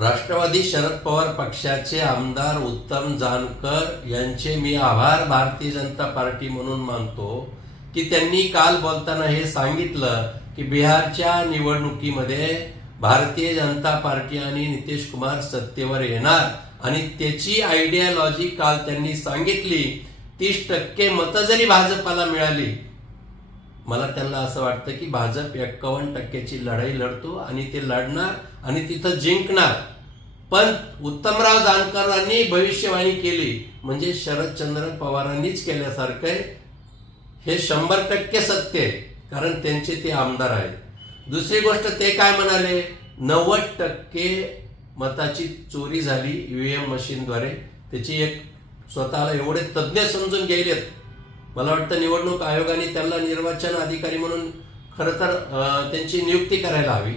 राष्ट्रवादी शरद पवार पक्षाचे आमदार उत्तम जानकर यांचे मी आभार भारतीय जनता पार्टी म्हणून मानतो की त्यांनी काल बोलताना हे सांगितलं की बिहारच्या निवडणुकीमध्ये भारतीय जनता पार्टी आणि नितीश कुमार सत्तेवर येणार. आणि त्याची आयडियालॉजी काल त्यांनी सांगितली तीस टक्के मतं जरी भाजपाला मिळाली मला त्यांना असं वाटतं की भाजप एक्कावन्न टक्क्याची लढाई लढतो आणि ते लढणार आणि तिथं जिंकणार. पण उत्तमराव जानकरांनी भविष्यवाणी केली. म्हणजे शरदचंद्र पवारांनीच केल्यासारखं आहे. हे शंभर टक्के सत्य आहे. कारण त्यांचे ते आमदार आहेत. दुसरी गोष्ट ते काय म्हणाले? नव्वद टक्के मताची चोरी झाली ईव्हीएम मशीनद्वारे. त्याची एक स्वतःला एवढे तज्ज्ञ समजून गेलेत. मला वाटतं निवडणूक आयोगाने त्यांना निर्वाचन अधिकारी म्हणून खरं तर त्यांची नियुक्ती करायला हवी.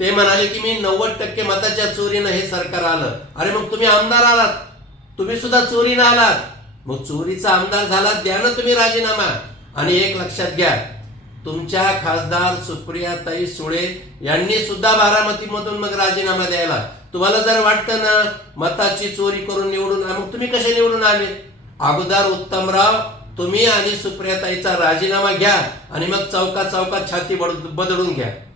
ते म्हणाले की मी नव्वद टक्के मताच्या चोरीनं हे सरकार आलं. अरे मग तुम्ही आमदार आलात. तुम्ही सुद्धा चोरीनं आलात. मग चोरीचा आमदार झाला द्या ना तुम्ही राजीनामा. आणि एक लक्षात घ्या तुमच्या खासदार सुप्रियाताई सुळे यांनी सुद्धा बारामतीमधून मग राजीनामा द्यायला. तुम्हाला जर वाटतं ना मताची चोरी करून निवडून मग तुम्ही कसे निवडून आले? अगोदर उत्तमराव तुम्ही आणि सुप्रियाताईचा राजीनामा घ्या आणि मग चौका चौकात छाती बड- बदलून घ्या.